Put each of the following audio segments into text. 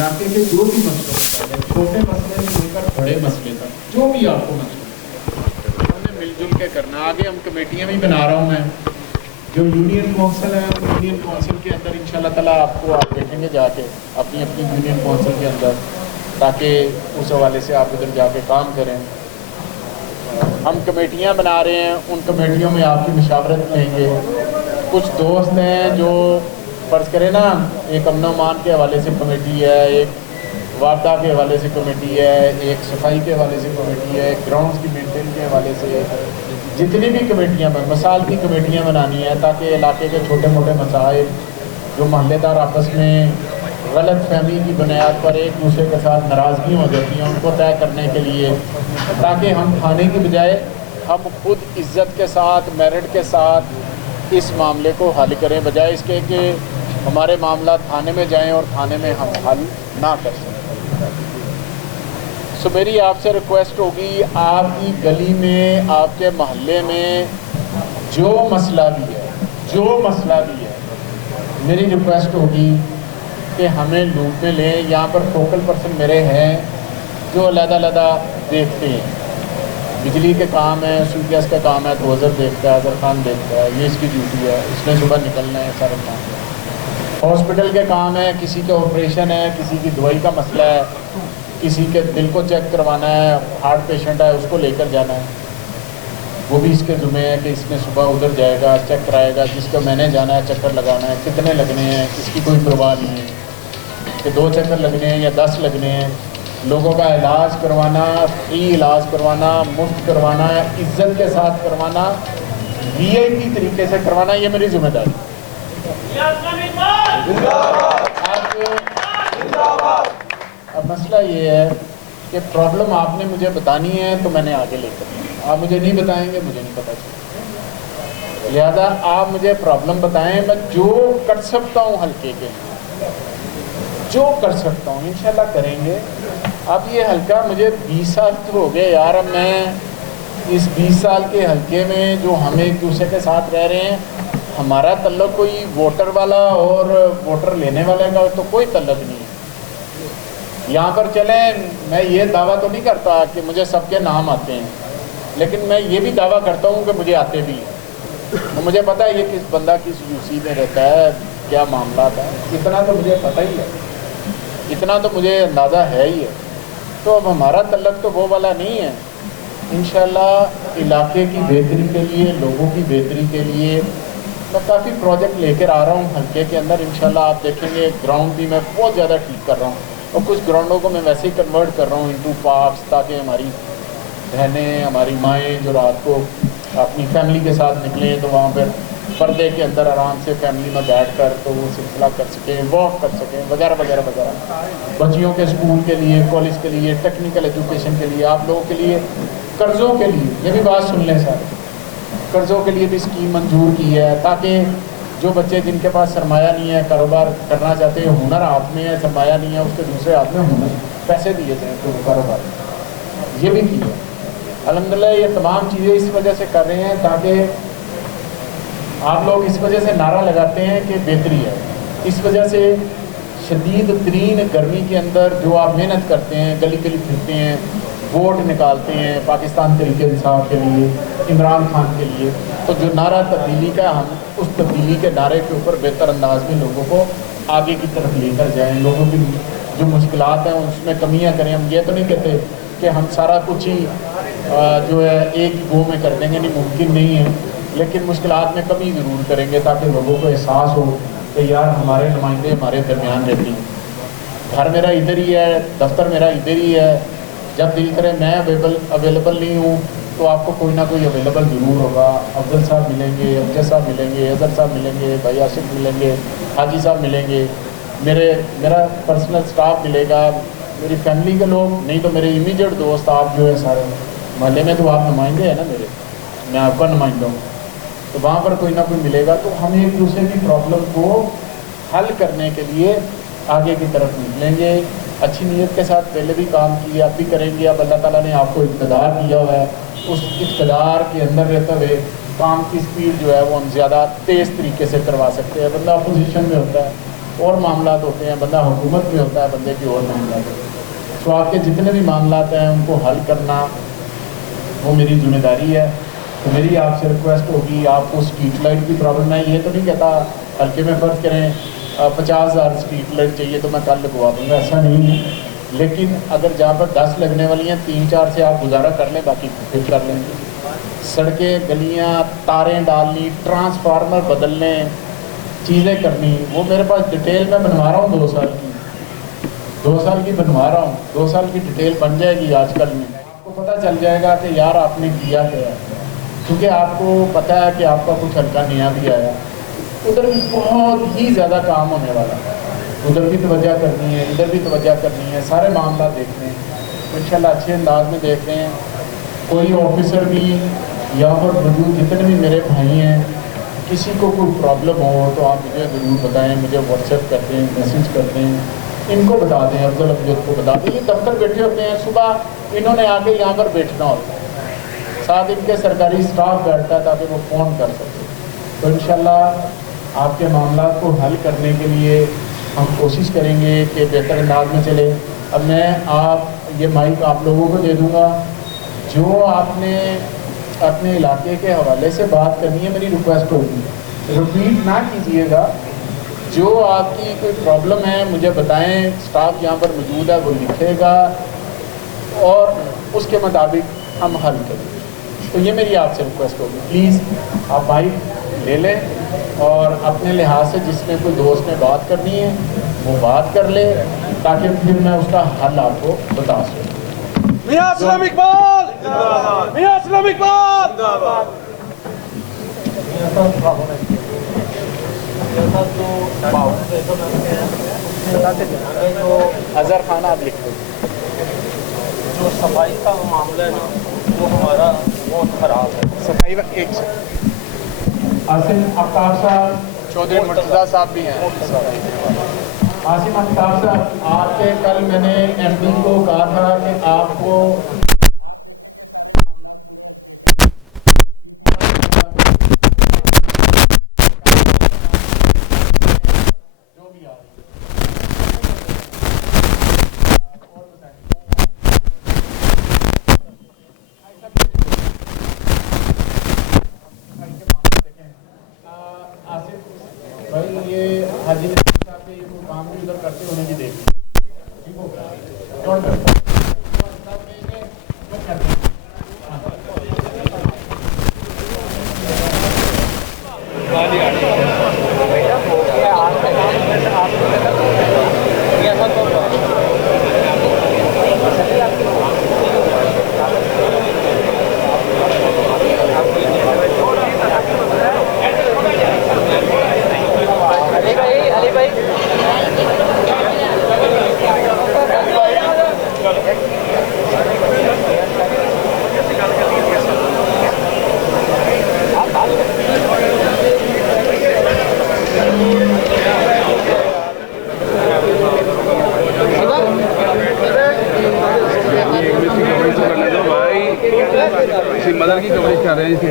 इलाके के जो भी मसले होता है, छोटे मसले से लेकर बड़े मसले तक, जो भी आपको मसले हमने मिलजुल के करना। आगे हम कमेटियाँ भी बना रहा हूँ मैं, जो यूनियन कौंसिल है यूनियन कौंसिल के अंदर इंशाल्लाह ताला आपको आप देखेंगे जाके अपनी अपनी यूनियन कौंसिल के अंदर, ताकि उस हवाले से आप उधर जाके काम करें। हम कमेटियाँ बना रहे हैं, उन कमेटियों में आपकी मशावरत लेंगे। कुछ दोस्त हैं जो फ़र्ज़ करें ना, एक अमन अमान के हवाले से कमेटी है, एक वापदा के हवाले से कमेटी है, एक सफाई के हवाले से कमेटी है, एक ग्राउंड्स की मेंटेन के हवाले से, जितनी भी कमेटियाँ मसाल की कमेटियाँ बनानी है, ताकि इलाके के छोटे मोटे मसाइल जो महल्लेदार आपस में गलत फहमी की बुनियाद पर एक दूसरे के साथ नाराज़गी हो जाती हैं, उनको तय करने के लिए, ताकि हम थाने की बजाय हम खुद इज़्ज़त के साथ मेरिट के साथ इस मामले को हल करें, बजाय इसके कि हमारे मामला थाने में जाएं और थाने में हम हल ना कर सकें। सो मेरी आपसे रिक्वेस्ट होगी, आपकी गली में, आपके मोहल्ले में जो मसला भी है, मेरी रिक्वेस्ट होगी कि हमें लूप में लें। यहाँ पर फोकल पर्सन मेरे हैं जो अलग-अलग देखते हैं, बिजली के काम है, सूर्यास का काम है तो अज़हर देखता है, अज़हर खान देखता है, ये इसकी ड्यूटी है, इसने सुबह निकलना है, सारे काम। हॉस्पिटल के काम है, किसी का ऑपरेशन है, किसी की दवाई का मसला है, किसी के दिल को चेक करवाना है, हार्ट पेशेंट है उसको लेकर जाना है, वो भी इसके ज़िम्मे है कि इसने सुबह उधर जाएगा, चेक कराएगा। जिसका मैंने जाना है, चक्कर लगाना है, कितने लगने हैं इसकी कोई परवाह नहीं है कि 2 चक्कर लगने हैं या 10 लगने हैं। लोगों का इलाज करवाना, फ्री इलाज करवाना, मुफ्त करवाना, इज्जत के साथ करवाना, VIP तरीके से करवाना, ये मेरी जिम्मेदारी। अब मसला ये है कि प्रॉब्लम आपने मुझे बतानी है तो मैंने आगे लेकर, आप मुझे नहीं बताएंगे, मुझे नहीं पता चलेगा। लिहाजा आप मुझे प्रॉब्लम बताएं, मैं जो कर सकता हूँ हल्के के, जो कर सकता हूँ इंशाल्लाह करेंगे। अब ये हल्का मुझे 20 साल हो गए यार, अब मैं इस 20 साल के हल्के में जो हम एक दूसरे के साथ रह रहे हैं, हमारा तल्लुक कोई वोटर वाला और वोटर लेने वाले का तो कोई तल्लुक नहीं है। यहाँ पर चलें, मैं ये दावा तो नहीं करता कि मुझे सबके नाम आते हैं, लेकिन मैं ये भी दावा करता हूँ कि मुझे आते भी हैं। तो मुझे पता है ये किस बंदा किस यूसी में रहता है, क्या मामला था, इतना तो मुझे पता ही है, इतना तो मुझे अंदाज़ा है ही है। तो अब हमारा तल्लुक तो वो वाला नहीं है। इंशाल्लाह इलाके की बेहतरी के लिए, लोगों की बेहतरी के लिए मैं काफ़ी प्रोजेक्ट लेकर आ रहा हूँ हल्के के अंदर। इंशाल्लाह आप देखेंगे ग्राउंड भी मैं बहुत ज़्यादा ठीक कर रहा हूँ, और कुछ ग्राउंडों को मैं वैसे ही कन्वर्ट कर रहा हूँ इनटू पार्क्स, ताकि हमारी बहनें, हमारी माएँ जो रात को अपनी फैमिली के साथ निकलें तो वहाँ पर पर्दे के अंदर आराम से फैमिली में बैठ कर तो वो सिलसिला कर सकें, वॉक कर सकें, वगैरह वगैरह वगैरह। बच्चियों के स्कूल के लिए, कॉलेज के लिए, टेक्निकल एजुकेशन के लिए, आप लोगों के लिए, कर्ज़ों के लिए, ये भी बात सुन लें सारे, कर्ज़ों के लिए भी स्कीम मंजूर की है, ताकि जो बच्चे जिनके पास सरमाया नहीं है, कारोबार करना चाहते हैं, हुनर हाथ में है, सरमाया नहीं है, उसके दूसरे हाथ में हुनर, पैसे दिए जाएँ तो कारोबार, ये भी किया। अल्हम्दुलिल्लाह ये तमाम चीज़ें इस वजह से कर रहे हैं ताकि आप लोग इस वजह से नारा लगाते हैं कि बेहतरी है। इस वजह से शदीद तरीन गर्मी के अंदर जो आप मेहनत करते हैं, गली गली फिरते हैं, वोट निकालते हैं पाकिस्तान तरीके इंसाफ के लिए, इमरान खान के लिए, तो जो नारा तब्दीली का, हम उस तब्दीली के नारे के ऊपर बेहतर अंदाज में लोगों को आगे की तरफ लेकर जाएँ। लोगों की जो मुश्किलात हैं उसमें कमियाँ करें। हम ये तो नहीं कहते कि हम सारा कुछ ही जो है एक ही गो में कर देंगे, नहीं, मुमकिन नहीं है, लेकिन मुश्किलात में कमी ज़रूर करेंगे ताकि लोगों को एहसास हो कि यार हमारे नुमाइंदे हमारे दरमियान रहती हैं। घर मेरा इधर ही है, दफ्तर मेरा इधर ही है, जब दिल करे मैं अवेलेबल नहीं हूँ तो आपको कोई ना कोई अवेलेबल ज़रूर होगा। अफजल साहब मिलेंगे, अफजल साहब मिलेंगे, अजहर साहब मिलेंगे, भाई आसिफ मिलेंगे, हाजी साहब मिलेंगे, मेरा पर्सनल स्टाफ मिलेगा, मेरी फैमिली के लोग, नहीं तो मेरे इमीडिएट दोस्त आप जो है सारे मोहल्ले में, तो आप नुमाइंदे हैं ना मेरे, मैं आपका नुमाइंदा हूँ, तो वहाँ पर कोई ना कोई मिलेगा। तो हम एक दूसरे की प्रॉब्लम को हल करने के लिए आगे की तरफ निकलेंगे। अच्छी नीयत के साथ पहले भी काम किया, अब भी करेंगे। अब अल्लाह ताला ने आपको इक़्तिदार दिया हुआ है, उस इक़्तिदार के अंदर रहते हुए काम की स्पीड जो है वो हम ज़्यादा तेज़ तरीके से करवा सकते हैं। बंदा अपोजिशन में होता है और मामला होते हैं, बंदा हुकूमत में होता है, बंदे की और मामला होते हैं। तो आपके जितने भी मामला हैं उनको हल करना वो मेरी जिम्मेदारी है। तो मेरी आपसे रिक्वेस्ट होगी, आपको स्ट्रीट लाइट की प्रॉब्लम है, ये तो नहीं कहता हल्के में फ़र्ज करें 50,000 स्ट्रीट लाइट चाहिए तो मैं कल लगवा दूँगा, ऐसा नहीं है। लेकिन अगर जहाँ पर 10 लगने वाली हैं 3-4 से आप गुजारा कर लें, बाकी फिर कर लेंगे। सड़कें, गलियाँ, तारें डालनी, ट्रांसफार्मर बदलने, चीज़ें करनी, वो मेरे पास डिटेल में बनवा रहा हूँ 2 साल की, 2 साल की बनवा रहा हूँ। 2 साल की डिटेल बन जाएगी आजकल में, आपको पता चल जाएगा कि यार आपने किया क्या है, क्योंकि आपको पता है कि आपका कुछ हल्का नया भी आया, उधर भी बहुत ही ज़्यादा काम होने वाला है, उधर भी तवज्जो करनी है, इधर भी तवज्जो करनी है, सारे मामला देखने हैं तो इंशाल्लाह अच्छे अंदाज में देख रहे हैं। कोई ऑफिसर भी यहाँ पर मौजूद जितने भी मेरे भाई हैं, किसी को कोई प्रॉब्लम हो तो आप मुझे ज़रूर बताएं, मुझे व्हाट्सएप कर दें, मैसेज कर दें, इनको बता दें, अफजल अमजद को बता दें। ये दफ्तर बैठे होते हैं, सुबह इन्होंने आके यहाँ पर बैठना होता है, साथ इनके सरकारी स्टाफ बैठता है ताकि वो फ़ोन कर सके। तो इंशाल्लाह आपके मामला को हल करने के लिए हम कोशिश करेंगे कि बेहतर अंदाज में चले। अब मैं ये माइक आप लोगों को दे दूँगा, जो आपने अपने इलाके के हवाले से बात करनी है, मेरी रिक्वेस्ट होगी रिपीट ना कीजिएगा। जो आपकी कोई प्रॉब्लम है मुझे बताएं, स्टाफ यहाँ पर मौजूद है, वो लिखेगा और उसके मुताबिक हम हल करेंगे। तो ये मेरी आपसे रिक्वेस्ट होगी, प्लीज़ आप माइक ले लें और अपने लिहाज से जिसने कोई दोस्त ने बात करनी है वो बात कर ले, ताकि फिर मैं उसका हल आपको बता सकूँ। मियां असलम इकबाल जिंदाबाद, मियां असलम इकबाल जिंदाबाद। अजहर खान आप लिख दो। जो सफाई का मामला है ना वो हमारा बहुत ख़राब है। सफाई का एक आसिम आफ्ताब साहब, चौधरी मुर्तज़ा साहब भी हैं। आसिम आफ्ताब साहब, आपके कल मैंने एमडी को कहा था कि आपको जो भी आ रही आसिफ भाई, ये हाजी नसीम साहब के ये कोई काम भी उधर करते होने की देख, ठीक हो नोट करते मदर की कवरेज कर रहे हैं, इसके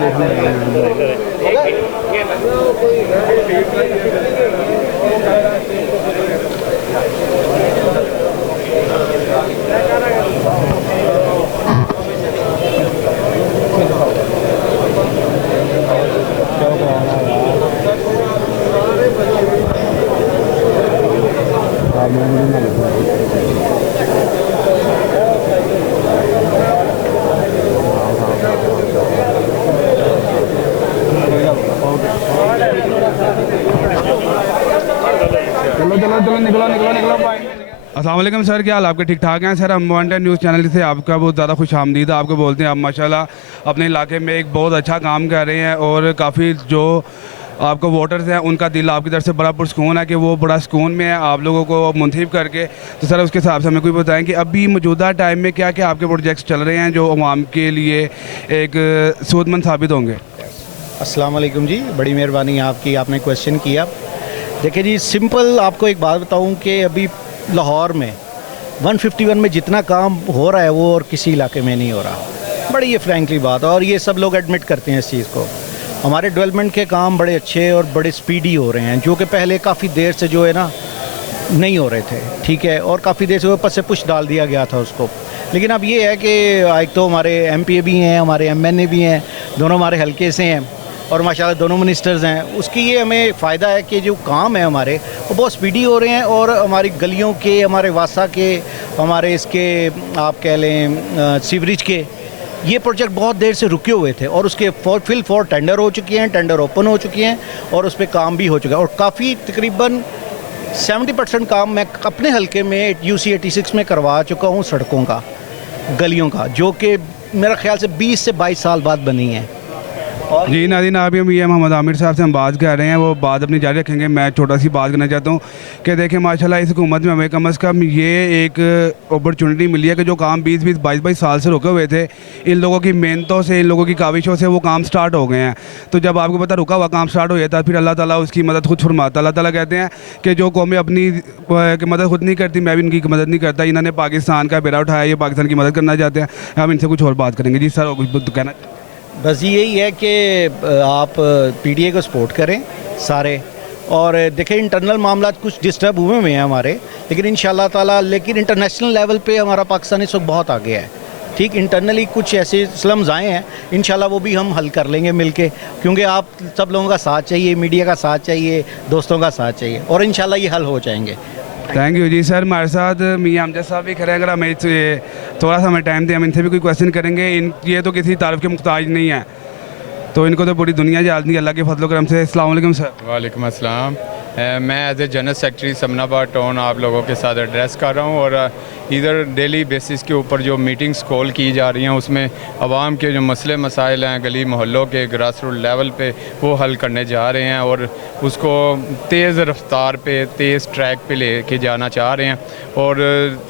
अस्सलाम वालेकुम सर, क्या हाल आपके? ठीक ठाक हैं सर। हम वांटेड न्यूज़ चैनल से आपका बहुत ज़्यादा खुश आमदीद आपको बोलते हैं। आप माशाल्लाह अपने इलाके में एक बहुत अच्छा काम कर रहे हैं और काफ़ी जो आपको वोटर्स हैं उनका दिल आपकी तरफ से बड़ा पुरस्कून है कि वो बड़ा सुकून में है आप लोगों को मुंतखब करके। तो सर उसके हिसाब से हमें कोई बताएं कि अभी मौजूदा टाइम में क्या क्या आपके प्रोजेक्ट्स चल रहे हैं जो अवाम के लिए एक सूदमंद साबित होंगे? अस्सलाम वालेकुम जी, बड़ी मेहरबानी आपकी, आपने क्वेश्चन किया। देखिए जी, सिंपल आपको एक बात बताऊं कि अभी लाहौर में 151 में जितना काम हो रहा है वो और किसी इलाके में नहीं हो रहा। बड़ी ये फ्रैंकली बात है और ये सब लोग एडमिट करते हैं इस चीज़ को। हमारे डेवलपमेंट के काम बड़े अच्छे और बड़े स्पीडी हो रहे हैं, जो कि पहले काफ़ी देर से जो है ना नहीं हो रहे थे, ठीक है, और काफ़ी देर से ऊपर से पुश डाल दिया गया था उसको। लेकिन अब ये है कि एक तो हमारे एमपीए भी हैं, हमारे एमएनए भी हैं, दोनों हमारे हल्के से हैं और माशाल्लाह दोनों मिनिस्टर्स हैं। उसकी ये हमें फ़ायदा है कि जो काम है हमारे वो बहुत स्पीडी हो रहे हैं और हमारी गलियों के, हमारे वासा के, हमारे इसके आप कह लें सीवरेज के, ये प्रोजेक्ट बहुत देर से रुके हुए थे और उसके फिल फॉर टेंडर हो चुके हैं, टेंडर ओपन हो चुके हैं और उस पर काम भी हो चुका है। और काफ़ी तकरीबन 70% काम मैं अपने हल्के में UC 86 में करवा चुका हूँ, सड़कों का, गलियों का, जो कि मेरा ख्याल से 20 से 22 साल बाद बनी है। और जी नाज़रीन, अभी हम ये मोहम्मद आमिर साहब से हम बात कर रहे हैं, वो बात अपनी जारी रखेंगे। मैं छोटा सी बात करना चाहता हूँ कि देखें माशाल्लाह इस हुकूमत में हमें कम से कम ये एक अपॉर्चुनिटी मिली है कि जो काम 20-20, 22-22 साल से रुके हुए थे, इन लोगों की मेहनतों से, इन लोगों की काविशों से वो काम स्टार्ट हो गए हैं। तो जब आपको पता रुका हुआ काम स्टार्ट हो जाता है, फिर अल्लाह ताला उसकी मदद खुद फरमाता। अल्लाह ताला कहते हैं कि जो कौमें अपनी मदद खुद नहीं करती, मैं भी इनकी मदद नहीं करता। इन्होंने पाकिस्तान का बेड़ा उठाया, ये पाकिस्तान की मदद करना चाहते हैं। हम इनसे कुछ और बात करेंगे। जी सर, कुछ कहना? बस यही है कि आप PDA को सपोर्ट करें सारे, और देखें इंटरनल मामला कुछ डिस्टर्ब हुए हैं हमारे, लेकिन इंशाल्लाह ताला, लेकिन इंटरनेशनल लेवल पे हमारा पाकिस्तान इस वक्त बहुत आगे है। ठीक, इंटरनली कुछ ऐसे स्लम्स आए हैं, इंशाल्लाह वो भी हम हल कर लेंगे मिलके, क्योंकि आप सब लोगों का साथ चाहिए, मीडिया का साथ चाहिए, दोस्तों का साथ चाहिए, और इंशाल्लाह ये हल हो जाएंगे। Thank you ji sir. हमारे साथ मियां अमजद साहब भी खड़े हैं। अगर हमें थोड़ा सा हमें टाइम दें, हम इनसे भी कोई क्वेश्चन करेंगे। ये तो किसी तारीफ़ के मुहताज नहीं है, तो इनको तो पूरी दुनिया जानती है अल्लाह के फजल करम से। अस्सलाम वालेकुम सर। वालेकुम अस्सलाम। मैं as a general secretary Samnabad town आप लोगों के साथ एड्रेस कर रहा हूँ, और इधर डेली बेसिस के ऊपर जो मीटिंग्स कॉल की जा रही हैं उसमें आवाम के जो मसले मसाइल हैं गली मोहल्लों के ग्रास रूट लेवल पे वो हल करने जा रहे हैं, और उसको तेज़ रफ्तार पे, तेज़ ट्रैक पे ले के जाना चाह रहे हैं। और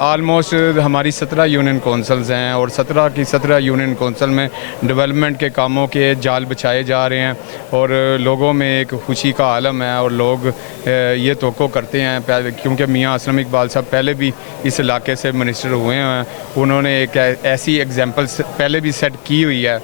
आलमोस्ट हमारी 17 यूनियन कौंसल्स हैं, और 17 की 17 यूनियन कौंसल में डेवलपमेंट के कामों के जाल बिछाए जा रहे हैं, और लोगों में एक खुशी का आलम है, और लोग ये तवक्को करते हैं पहले, क्योंकि मियाँ असलम इकबाल साहब पहले भी इस इलाके से मिनिस्टर हुए हैं। उन्होंने एक ऐसी एग्जांपल पहले भी सेट की हुई है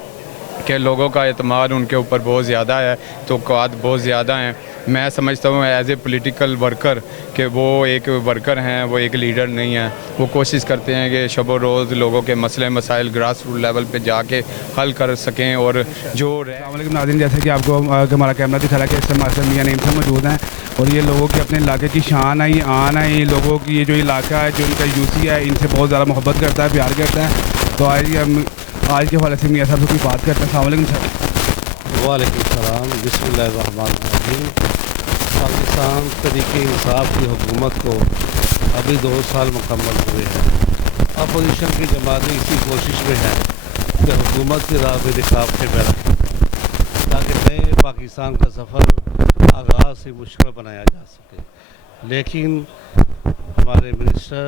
कि लोगों का एतमाद उनके ऊपर बहुत ज़्यादा है, तवक्कुआत बहुत ज़्यादा हैं। मैं समझता हूँ एज ए पॉलिटिकल वर्कर कि वो एक वर्कर हैं, वो एक लीडर नहीं है। वो कोशिश करते हैं कि शब रोज़ लोगों के मसले मसाइल ग्रास रूट लेवल पे जाके हल कर सकें। और जो नाज़रीन, जैसे कि आपको हमारा कैमरा दिखा रहा है कि इस समय मियां नईम से मौजूद हैं, और ये लोगों के अपने इलाके की शान है, ये आन है। ये लोगों की ये जो इलाका है, जो इनका UC है, इनसे बहुत ज़्यादा मोहब्बत करता है, प्यार करता है। तो आज के हवाले से मियाँ साहब से कोई बात करते हैं। अस्सलाम वालेकुम सर। वालेकुम सलाम। बिस्मिल्लाहिर्रहमानिर्रहीम। पाकिस्तान तरीके इंसाफ की हुकूमत को अभी 2 साल मुकम्मल हुए हैं। अपोजिशन की जमातें इसी कोशिश में हैं कि हुकूमत की राह पे रुकावटें पैदा करें, ताकि नए पाकिस्तान का सफ़र आगाज़ से मुश्किल बनाया जा सके। लेकिन हमारे मिनिस्टर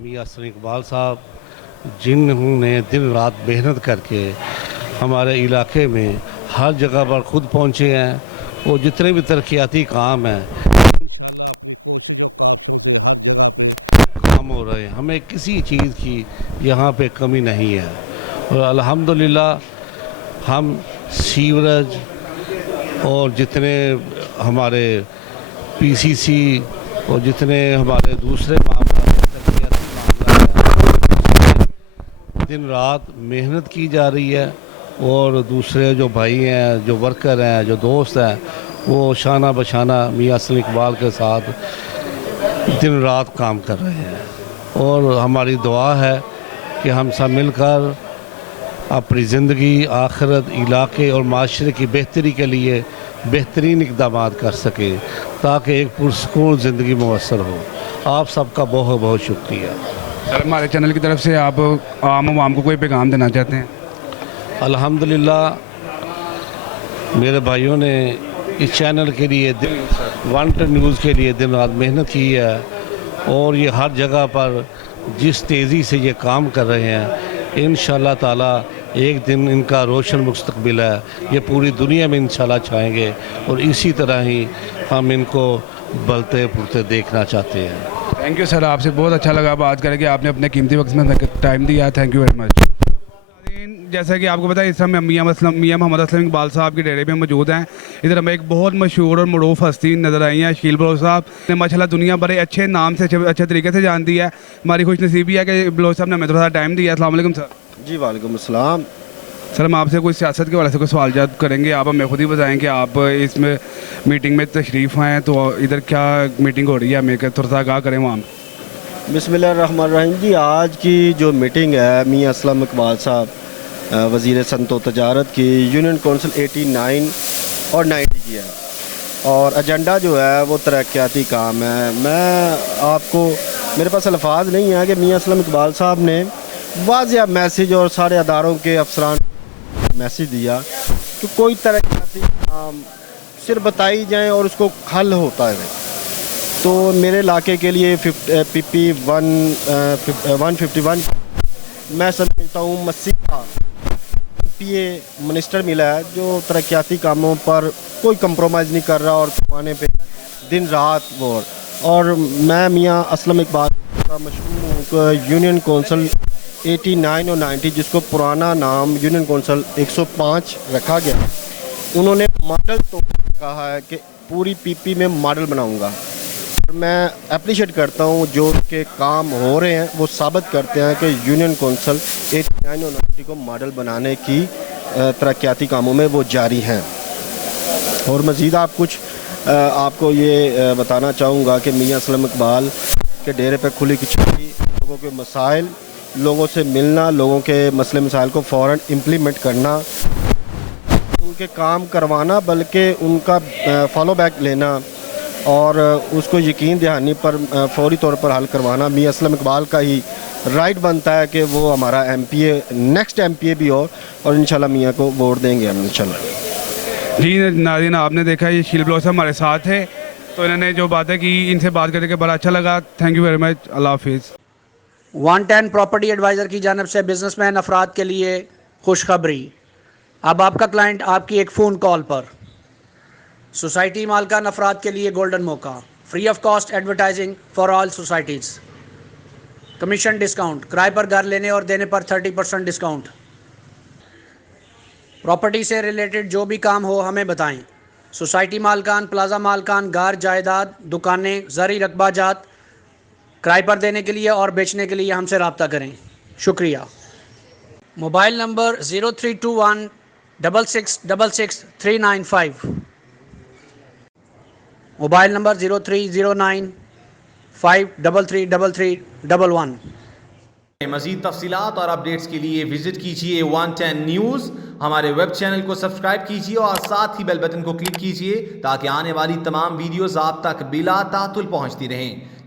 मियां असलम इकबाल साहब, जिन्होंने दिन रात मेहनत करके हमारे इलाके में हर जगह पर खुद पहुँचे हैं, वो जितने भी तरक्याती काम हैं काम हो रहे हैं, हमें किसी चीज़ की यहाँ पे कमी नहीं है। और अल्हम्दुलिल्लाह हम सीवरेज और जितने हमारे PCC और जितने हमारे दूसरे मामला दिन रात मेहनत की जा रही है, और दूसरे जो भाई हैं, जो वर्कर हैं, जो दोस्त हैं, वो शाना बशाना मियां असलम इकबाल के साथ दिन रात काम कर रहे हैं। और हमारी दुआ है कि हम सब मिलकर अपनी ज़िंदगी, आखिरत, इलाके और माशरे की बेहतरी के लिए बेहतरीन इक़दाम कर सकें, ताकि एक पुरसकून ज़िंदगी मुयस्सर हो। आप सबका बहुत बहुत शुक्रिया। सर, हमारे चैनल की तरफ से आप आम को कोई पैगाम देना चाहते हैं? अल्हम्दुलिल्लाह, मेरे भाइयों ने इस चैनल के लिए वांटेड न्यूज़ के लिए दिन रात मेहनत की है, और ये हर जगह पर जिस तेज़ी से ये काम कर रहे हैं, इंशाअल्लाह ताला एक दिन इनका रोशन मुस्तकबिल है, ये पूरी दुनिया में इंशाअल्लाह छाएंगे, और इसी तरह ही हम इनको बलते फुरते देखना चाहते हैं। थैंक यू सर, आपसे बहुत अच्छा लगा बात करके, आपने अपने कीमती वक्त में टाइम दिया। Thank you very much. जैसा कि आपको पता है इस समय मियाँ मोहम्मद असलम इकबाल साहब के डेरे पे मौजूद हैं। इधर हमें एक बहुत मशहूर और मरूफ हस्ती नज़र आई है, शकील बलोच साहब ने माशाल्लाह दुनिया बड़े अच्छे नाम से अच्छे तरीके से जान दिया है। हमारी खुश नसीबी है कि बलोच साहब ने हमें थोड़ा टाइम दिया। अस्सलाम वालेकुम सर। जी वालेकुम अस्सलाम। सर हम आपसे कोई सियासत के वाले से कोई सवाल जवाब करेंगे, आप हमें खुद ही बताएं कि आप इसमें मीटिंग में तशरीफ़ आएँ तो इधर क्या मीटिंग हो रही है, हमें थोड़ा सा आगाह करें वहाँ। बिस्मिल्लाहिर्रहमानिर्रहीम जी, आज की जो मीटिंग है मियाँ असलम इकबाल साहब वज़ीर सनअत व तजारत की यूनियन कौंसिल 89 और 90 की है और एजेंडा जो है वो तरक्याती काम है। मैं आपको, मेरे पास अल्फाज नहीं है कि मियाँ असलम इकबाल साहब ने वाज़िया मैसेज और सारे अदारों के अफसरान मैसेज दिया कि कोई तरक्याती काम सिर्फ बताई जाए और उसको हल होता है। तो मेरे इलाके के लिए PP 151 मैं समझता हूँ मसीहा PA मिनिस्टर मिला है जो तरक्याती कामों पर कोई कंप्रोमाइज़ नहीं कर रहा और कमाने पे दिन रात वो। और मैं मियाँ असलम इकबाल का मशहूर यूनियन कौंसिल 89 और 90 जिसको पुराना नाम यूनियन कौंसिल 105 रखा गया, उन्होंने मॉडल तो कहा है कि पूरी PP में मॉडल बनाऊंगा। मैं अप्रिशिएट करता हूँ जो उनके काम हो रहे हैं, वो साबित करते हैं कि यूनियन कौंसिल 89 और 90 को मॉडल बनाने की तरक्याती कामों में वो जारी हैं। और मज़ीद आप कुछ आपको ये बताना चाहूँगा कि मियाँ असलम इकबाल के डेरे पे खुली खिचड़ी, लोगों के मसाइल, लोगों से मिलना, लोगों के मसले मसाइल को फ़ौरन इम्प्लीमेंट करना, उनके काम करवाना बल्कि उनका फॉलो बैक लेना और उसको यकीन दहानी पर फौरी तौर पर हल करवाना मियाँ असलम इकबाल का ही राइट बनता है कि वो हमारा MPA नेक्स्ट MPA भी हो और इंशाल्लाह मियाँ को वोट देंगे हम इंशाल्लाह। जी नाज़रीन, आपने देखा ये शकील बलोच साहब हमारे साथ है, तो इन्होंने जो बातें की इनसे बात करके बड़ा अच्छा लगा। Thank you very much. अल्लाह हाफिज़। 110 प्रॉपर्टी एडवाइज़र की जानब से बिजनेसमैन अफराद के लिए खुशखबरी। अब आपका क्लाइंट आपकी एक फ़ोन कॉल पर। सोसाइटी मालकान अफराद के लिए गोल्डन मौका, free of cost advertising for all societies, commission discount, किराए पर घर लेने और देने पर 30% डिस्काउंट। प्रॉपर्टी से रिलेटेड जो भी काम हो हमें बताएं। सोसाइटी मालकान, प्लाजा मालकान, गार जायदाद, दुकानें, ज़री रकबा जात किराए पर देने के लिए और बेचने के लिए हमसे रब्ता करें। शुक्रिया। Mobile number 0321 6666 395, mobile number 0309 5333311। मज़ीद तफसीलात और अपडेट्स के लिए विजिट कीजिए 110 न्यूज़। हमारे वेब चैनल को सब्सक्राइब कीजिए और साथ ही बेल बटन को क्लिक कीजिए ताकि आने वाली तमाम वीडियोज़ आप तक बिला तातुल पहुँचती रहें।